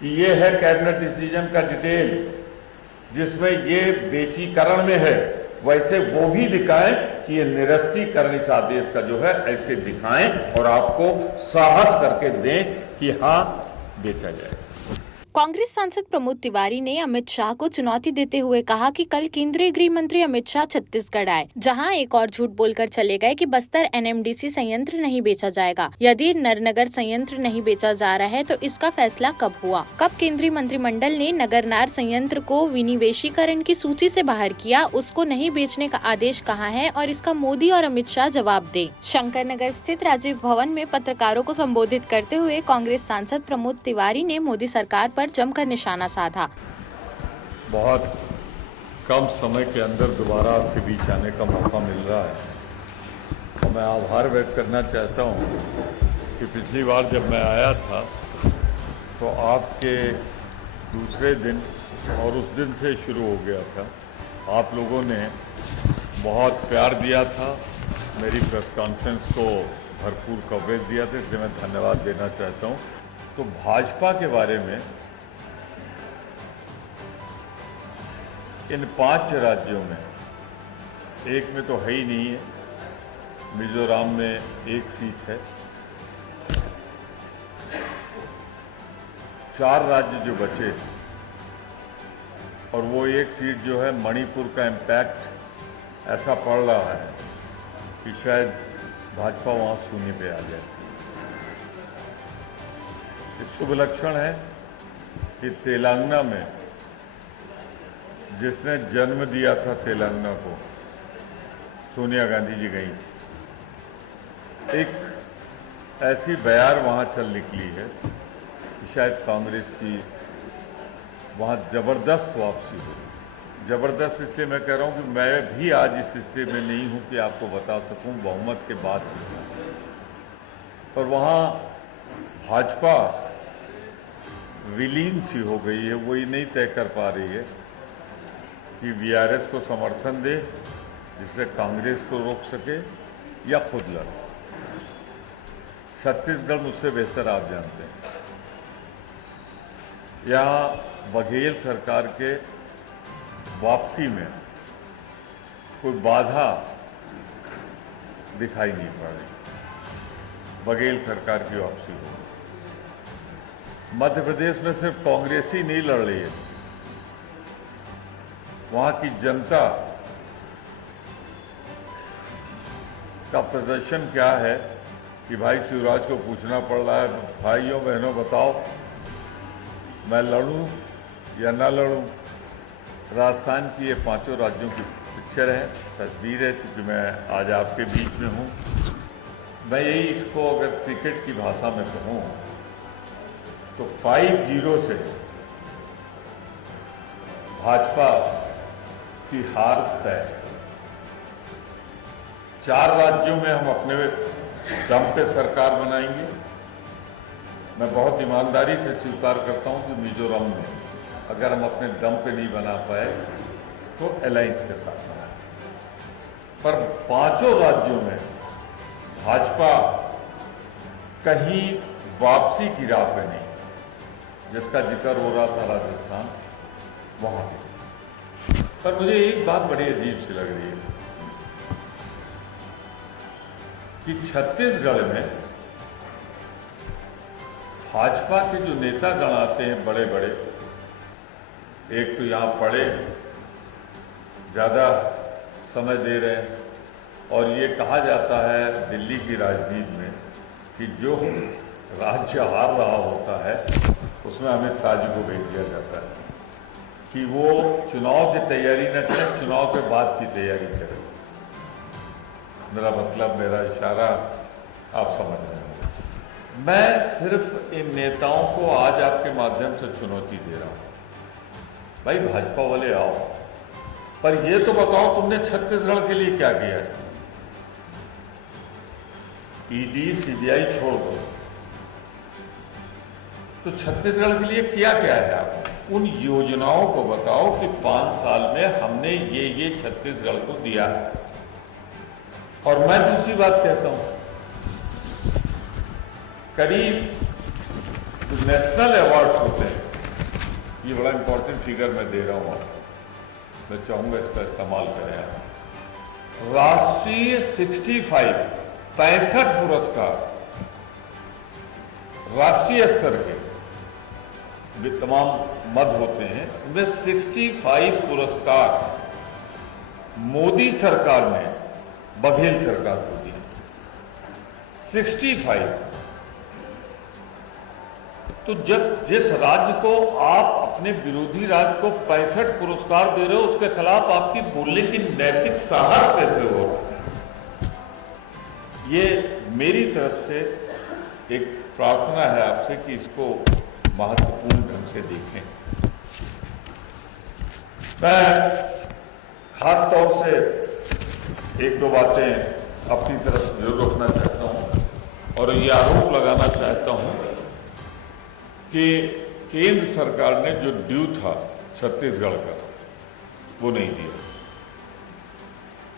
कि ये है कैबिनेट डिसीजन का डिटेल जिसमें ये बेचीकरण में है, वैसे वो भी दिखाएं कि ये निरस्तीकरण इस आदेश का जो है ऐसे दिखाएं और आपको साहस करके दें कि हाँ बेचा जाए। कांग्रेस सांसद प्रमोद तिवारी ने अमित शाह को चुनौती देते हुए कहा कि कल केंद्रीय गृह मंत्री अमित शाह छत्तीसगढ़ आए, जहां एक और झूठ बोलकर चले गए कि बस्तर एनएमडीसी संयंत्र नहीं बेचा जाएगा। यदि नरनगर संयंत्र नहीं बेचा जा रहा है तो इसका फैसला कब हुआ, कब केंद्रीय मंत्रिमंडल ने नगरनार संयंत्र को विनिवेशीकरण की सूची से बाहर किया, उसको नहीं बेचने का आदेश कहाँ है और इसका मोदी और अमित शाह जवाब दे। शंकर नगर स्थित राजीव भवन में पत्रकारों को संबोधित करते हुए कांग्रेस सांसद प्रमोद तिवारी ने मोदी सरकार पर जमकर निशाना साधा। बहुत कम समय के अंदर दोबारा आपके बीच आने का मौका मिल रहा है और मैं आभार व्यक्त करना चाहता हूं कि पिछली बार जब मैं आया था तो आपके दूसरे दिन और उस दिन से शुरू हो गया था, आप लोगों ने बहुत प्यार दिया था, मेरी प्रेस कॉन्फ्रेंस को भरपूर कवरेज दिया था, इसलिए मैं धन्यवाद देना चाहता हूं। तो भाजपा के बारे में इन 5 राज्यों में, एक में तो है ही नहीं है, मिजोरम में 1 सीट है, 4 राज्य जो बचे और वो 1 सीट जो है मणिपुर का इम्पैक्ट ऐसा पड़ रहा है कि शायद भाजपा वहां शून्य पे आ जाए। शुभ लक्षण है कि तेलंगाना में जिसने जन्म दिया था तेलंगाना को, सोनिया गांधी जी गई थी, एक ऐसी बयार वहां चल निकली है कि शायद कांग्रेस की वहां जबरदस्त वापसी हुई। जबरदस्त इसलिए मैं कह रहा हूं कि मैं भी आज इस स्थिति में नहीं हूं कि आपको बता सकूं बहुमत के बाद, पर वहां भाजपा विलीन सी हो गई है, वो ये नहीं तय कर पा रही है कि वीआरएस को समर्थन दे जिससे कांग्रेस को रोक सके या खुद लड़े। छत्तीसगढ़ मुझसे बेहतर आप जानते हैं, यहाँ बघेल सरकार के वापसी में कोई बाधा दिखाई नहीं पड़ रही। बघेल सरकार की वापसी हो, मध्य प्रदेश में सिर्फ कांग्रेस ही नहीं लड़ रही है, वहां की जनता का प्रदर्शन क्या है कि भाई शिवराज को पूछना पड़ रहा है, भाइयों बहनों बताओ मैं लड़ूं या ना लड़ूं। राजस्थान की ये 5 राज्यों की पिक्चर है, तस्वीर है, क्योंकि मैं आज आपके बीच में हूं। मैं यही इसको अगर क्रिकेट की भाषा में कहूं तो 5-0 से भाजपा की हार तय। 4 राज्यों में हम अपने दम पे सरकार बनाएंगे। मैं बहुत ईमानदारी से स्वीकार करता हूं कि मिजोरम में अगर हम अपने दम पे नहीं बना पाए तो अलायंस के साथ बनाए, पर 5 राज्यों में भाजपा कहीं वापसी की राह पे नहीं, जिसका जिक्र हो रहा था राजस्थान, वहां भी। पर मुझे एक बात बड़ी अजीब सी लग रही है कि छत्तीसगढ़ में भाजपा के जो नेतागण आते हैं बड़े बड़े, एक तो यहां पढ़े, ज्यादा समय दे रहे हैं, और ये कहा जाता है दिल्ली की राजनीति में कि जो राज्य हार रहा होता है उसमें अमित शाह जी को भेज दिया जाता है कि वो चुनाव की तैयारी न करें, चुनाव के बाद की तैयारी करें। मेरा मतलब, मेरा इशारा आप समझ रहे हैं। मैं सिर्फ इन नेताओं को आज आपके माध्यम से चुनौती दे रहा हूं, भाई भाजपा वाले आओ, पर ये तो बताओ तुमने छत्तीसगढ़ के लिए क्या किया है। ईडी सीबीआई छोड़ दो, तो छत्तीसगढ़ के लिए किया क्या है आप? उन योजनाओं को बताओ कि 5 साल में हमने ये छत्तीसगढ़ को दिया है। और मैं दूसरी बात कहता हूं, करीब जो नेशनल अवार्ड्स होते हैं ये बड़ा इंपॉर्टेंट फिगर मैं दे रहा हूँ आपको, मैं चाहूँगा इसका इस्तेमाल करें आप। राष्ट्रीय 65 पुरस्कार राष्ट्रीय स्तर के भी तमाम मद होते हैं, उनमें 65 पुरस्कार मोदी सरकार ने बघेल सरकार को दिए। 65। तो जब जिस राज्य को आप अपने विरोधी राज्य को 65 पुरस्कार दे रहे हो, उसके खिलाफ आपकी बोलने की नैतिक साहस कैसे हो? ये मेरी तरफ से एक प्रार्थना है आपसे कि इसको महत्वपूर्ण ढंग से देखें। मैं खास तौर से एक दो बातें अपनी तरफ से जरूर रखना चाहता हूं और ये आरोप लगाना चाहता हूं कि केंद्र सरकार ने जो ड्यू था छत्तीसगढ़ का वो नहीं दिया।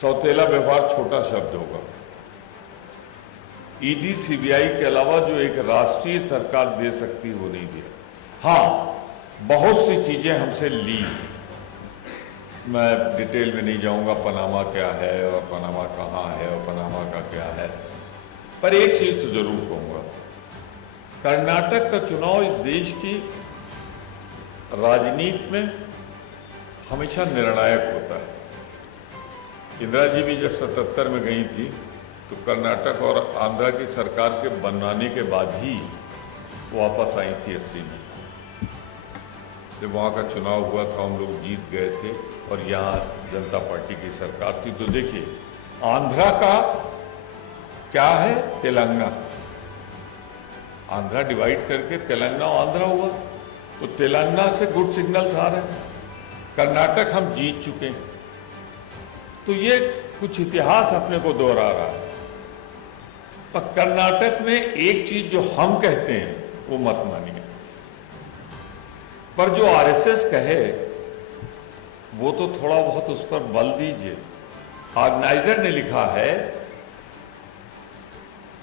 सौतेला व्यवहार छोटा शब्द होगा। ईडी सीबीआई के अलावा जो एक राष्ट्रीय सरकार दे सकती वो नहीं दिया। हाँ, बहुत सी चीजें हमसे ली, मैं डिटेल में नहीं जाऊंगा, पनामा क्या है और पनामा कहाँ है और पनामा का क्या है, पर एक चीज तो जरूर कहूंगा, कर्नाटक का चुनाव इस देश की राजनीति में हमेशा निर्णायक होता है। इंदिरा जी भी जब 77 में गई थी तो कर्नाटक और आंध्रा की सरकार के बनाने के बाद ही वापस आई थी 80 में। जब वहाँ का चुनाव हुआ था हम लोग जीत गए थे और यहाँ जनता पार्टी की सरकार थी। तो देखिए, आंध्रा का क्या है, तेलंगाना, आंध्रा डिवाइड करके तेलंगाना आंध्रा हुआ, तो तेलंगाना से गुड सिग्नल्स आ रहे हैं। कर्नाटक हम जीत चुके हैं, तो ये कुछ इतिहास अपने को दोहरा रहा है। पर कर्नाटक में एक चीज जो हम कहते हैं वो मत मानिए, पर जो आरएसएस कहे वो तो थोड़ा बहुत उस पर बल दीजिए। ऑर्गेनाइजर ने लिखा है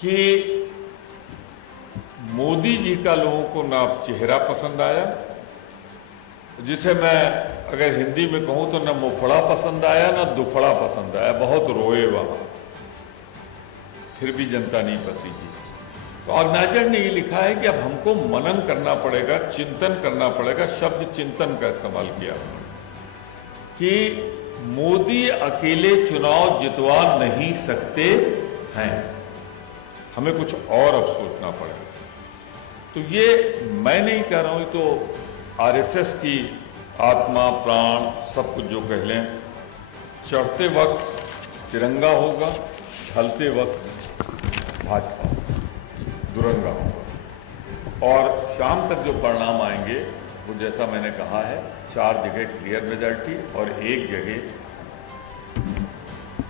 कि मोदी जी का लोगों को ना चेहरा पसंद आया, जिसे मैं अगर हिंदी में कहूं तो ना मुफड़ा पसंद आया ना दुफड़ा पसंद आया, बहुत रोए वहां, फिर भी जनता नहीं पसीजी। तो ऑर्गेनाइजर ने ये लिखा है कि अब हमको मनन करना पड़ेगा, चिंतन करना पड़ेगा, शब्द चिंतन का इस्तेमाल किया कि मोदी अकेले चुनाव जितवा नहीं सकते हैं, हमें कुछ और अब सोचना पड़ेगा। तो ये मैं नहीं कह रहा हूं, तो आरएसएस की आत्मा प्राण सब कुछ जो कह लें, चढ़ते वक्त तिरंगा होगा, ढलते वक्त भाजपा दुरंगा होगा। और शाम तक जो परिणाम आएंगे वो जैसा मैंने कहा है, 4 जगह क्लियर मेजॉरिटी और 1 जगह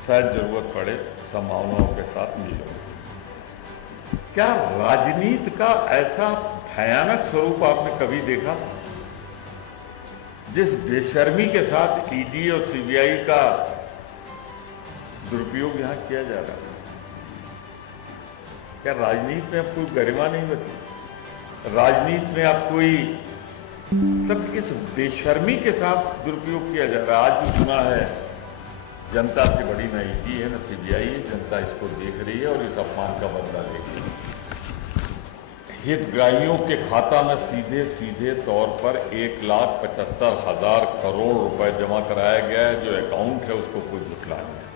शायद जरूरत पड़े संभावनाओं के साथ मिले। क्या राजनीति का ऐसा भयानक स्वरूप आपने कभी देखा? जिस बेशर्मी के साथ ईडी और सीबीआई का दुरुपयोग यहां किया जा रहा है, क्या राजनीति में अब कोई गरिमा नहीं बची? राजनीति में अब कोई सब किस बेशर्मी के साथ दुरुपयोग किया जा रहा है? आज जो चुना है, जनता से बड़ी ना ईडी है ना सीबीआई है, जनता इसको देख रही है और इस अपमान का बदला लेगी। हितग्राहियों के खाता में सीधे सीधे तौर पर 1,75,000 करोड़ रुपए जमा कराया गया है। जो अकाउंट है उसको कोई झुठला नहीं सकता।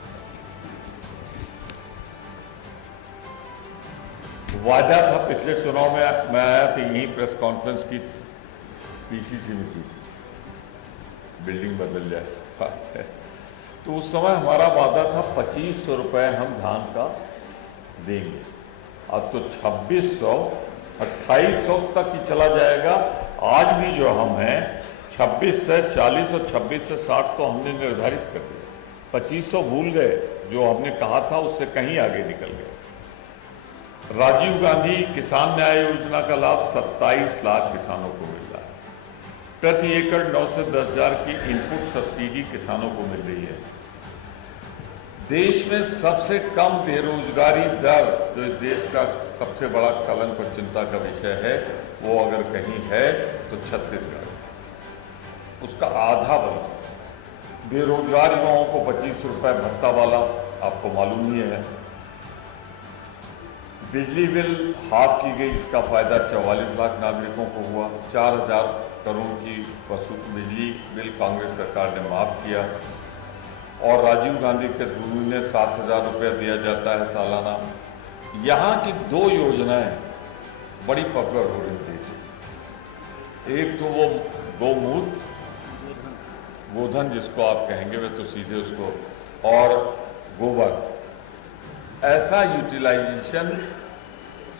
वादा था, पिछले चुनाव में मैं आया था, यही प्रेस कॉन्फ्रेंस की थी, पीसीसी में की थी, बिल्डिंग बदल जाए बात है। तो उस समय हमारा वादा था 2500 रुपए हम धान का देंगे। अब तो 2600 2800 तक ही चला जाएगा। आज भी जो हम हैं 26 से 40 और 26 से 60 तो हमने निर्धारित कर दिया। 2500 भूल गए, जो हमने कहा था उससे कहीं आगे निकल गए। राजीव गांधी किसान न्याय योजना का लाभ 27 लाख किसानों को मिल रहा है। प्रति एकड़ 9 से 10,000 की इनपुट सब्सिडी किसानों को मिल रही है। देश में सबसे कम बेरोजगारी दर, जो देश का सबसे बड़ा कलंक और चिंता का विषय है, वो अगर कहीं है तो छत्तीसगढ़। उसका आधा बना। बेरोजगार युवाओं को 25 रुपए भत्ता वाला, आपको मालूम ही है। बिजली बिल हाफ की गई, इसका फायदा 44 लाख नागरिकों को हुआ। 4000 करोड़ की बिजली बिल कांग्रेस सरकार ने माफ किया। और राजीव गांधी के गुरु ने 7000 रुपया दिया जाता है सालाना। यहाँ की 2 योजनाएं बड़ी पॉपुलर हो रही थी। एक तो वो गोमूत्र, गोधन जिसको आप कहेंगे, वे तो सीधे उसको, और गोबर। ऐसा यूटिलाइजेशन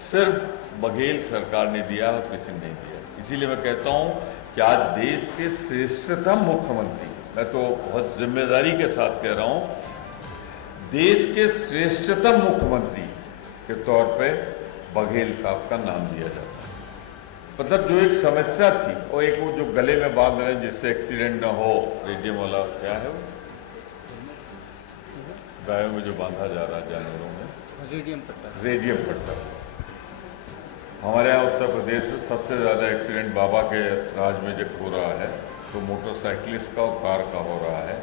सिर्फ बघेल सरकार ने दिया और किसी ने नहीं दिया। इसीलिए मैं कहता हूं कि आज देश के श्रेष्ठतम मुख्यमंत्री, मैं तो बहुत जिम्मेदारी के साथ कह रहा हूं, देश के श्रेष्ठतम मुख्यमंत्री के तौर पे बघेल साहब का नाम दिया जाता है। मतलब जो एक समस्या थी, और एक वो जो गले में बांध रहे हैं जिससे एक्सीडेंट ना हो, रेडियम वाला क्या है वो, गायों में जो बांधा जा रहा है जानवरों में, रेडियम पट्टा। हमारे यहाँ उत्तर प्रदेश में सबसे ज़्यादा एक्सीडेंट बाबा के राज में जब हो रहा है तो मोटरसाइकिलिस्ट का और कार का हो रहा है।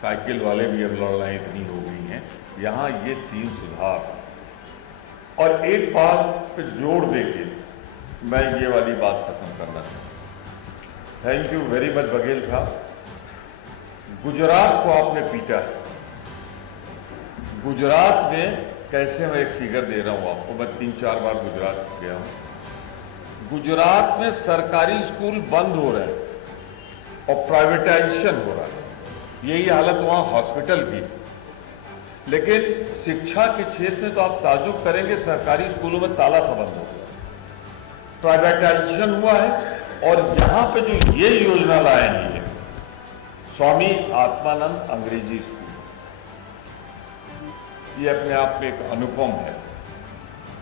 साइकिल वाले भी अब लड़ाई इतनी हो गई हैं। यहाँ ये 3 सुधार। और एक बात पे जोड़ देके मैं ये वाली बात खत्म करना चाहता हूँ। Thank you very much Baghel साहब। गुजरात को आपने पीटा है। गुजरात में कैसे, मैं एक फिगर दे रहा हूं आपको, मैं 3-4 बार गुजरात गया हूं। गुजरात में सरकारी स्कूल बंद हो रहे हैं और प्राइवेटाइजेशन हो रहा है। यही हालत वहां हॉस्पिटल की। लेकिन शिक्षा के क्षेत्र में तो आप ताज्जुब करेंगे, सरकारी स्कूलों में ताला सा बंद हो गया, प्राइवेटाइजेशन हुआ है। और यहां पे जो ये योजना लाएंगे है स्वामी आत्मानंद अंग्रेजी स्कूल, ये अपने आप में एक अनुपम है।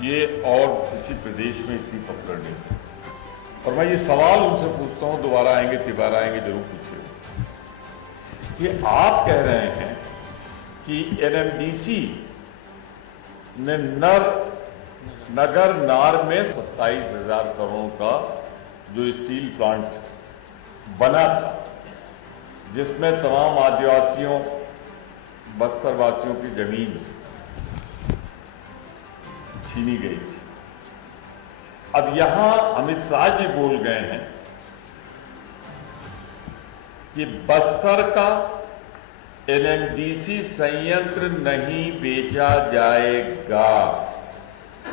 ये और किसी प्रदेश में इतनी पकड़ नहीं है। और मैं ये सवाल उनसे पूछता हूं, दोबारा आएंगे तिबारा आएंगे जरूर पूछिए, कि आप कह रहे हैं कि एनएमडीसी ने नगर नार में 27,000 करोड़ का जो स्टील प्लांट बना था, जिसमें तमाम आदिवासियों, बस्तर वासियों की जमीन छीनी गई थी। अब यहां अमित शाह जी बोल गए हैं कि बस्तर का एनएमडीसी संयंत्र नहीं बेचा जाएगा।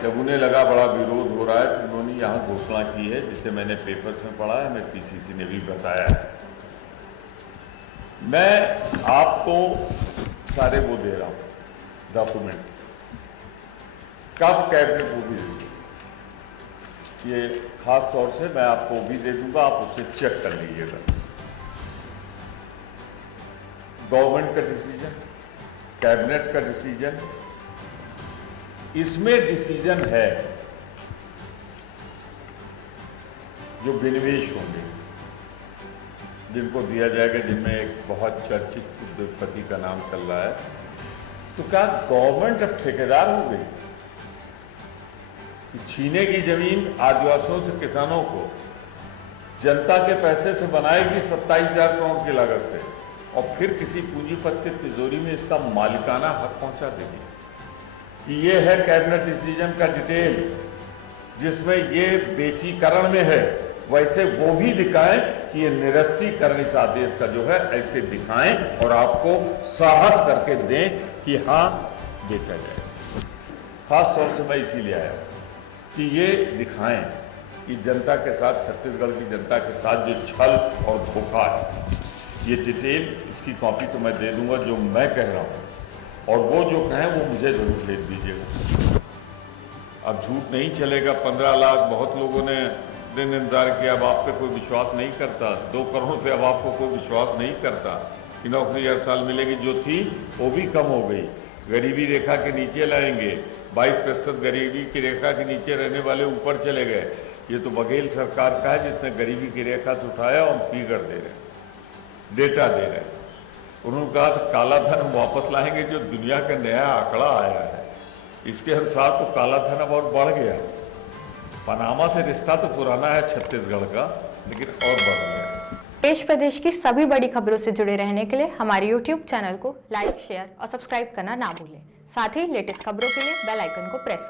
जब उन्हें लगा बड़ा विरोध हो रहा है तो उन्होंने यहां घोषणा की है, जिसे मैंने पेपर्स में पढ़ा है, हमें पीसीसी ने भी बताया है। मैं आपको सारे वो दे रहा हूं डॉक्यूमेंट, कब कैबिनेट वो भी दे दूंगा, ये खास तौर से मैं आपको भी दे दूंगा, आप उससे चेक कर लीजिएगा। गवर्नमेंट का डिसीजन, कैबिनेट का डिसीजन, इसमें डिसीजन है जो विनिवेश होंगे, जिनको दिया जाएगा, जिनमें एक बहुत चर्चित उद्योगपति का नाम चल रहा है। तो क्या गवर्नमेंट अब ठेकेदार हो गई कि छीनेगी जमीन आदिवासियों से, किसानों को, जनता के पैसे से बनाएगी 27,000 करोड़ की लागत से, और फिर किसी पूंजीपति की तिजोरी में इसका मालिकाना हक पहुंचा देगी? कि ये है कैबिनेट डिसीजन का डिटेल, जिसमें ये बेचीकरण में है, वैसे वो भी दिखाएं कि ये निरस्तीकरण इस आदेश का जो है ऐसे दिखाएं और आपको साहस करके दें कि हाँ बेचा जाए। खास तौर से मैं इसीलिए आया कि ये दिखाएं कि जनता के साथ, छत्तीसगढ़ की जनता के साथ जो छल और धोखा है, ये डिटेल, इसकी कॉपी तो मैं दे दूंगा जो मैं कह रहा हूं, और वो जो कहें वो मुझे जरूर भेज दीजिएगा। अब झूठ नहीं चलेगा। 15 लाख, बहुत लोगों ने दिन इंतजार किया, अब आप पे कोई विश्वास नहीं करता। 2 करोड़ पे अब आपको कोई विश्वास नहीं करता कि नौकरी हर साल मिलेगी। जो थी वो भी कम हो गई, गरीबी रेखा के नीचे लाएंगे, 22% गरीबी की रेखा के नीचे रहने वाले ऊपर चले गए। ये तो बघेल सरकार का है, जिसने गरीबी की रेखा से उठाया और फिगर दे रहे, डेटा दे रहे। उन्होंने कहा था काला धन हम वापस लाएंगे, जो दुनिया का नया आंकड़ा आया है इसके अनुसार तो काला धन अब और बढ़ गया। पनामा से रिश्ता तो पुराना है छत्तीसगढ़ का, लेकिन और बढ़ गया। देश प्रदेश की सभी बड़ी खबरों से जुड़े रहने के लिए हमारे YouTube चैनल को लाइक, शेयर और सब्सक्राइब करना ना भूलें। साथ ही लेटेस्ट खबरों के लिए बेल आइकन को प्रेस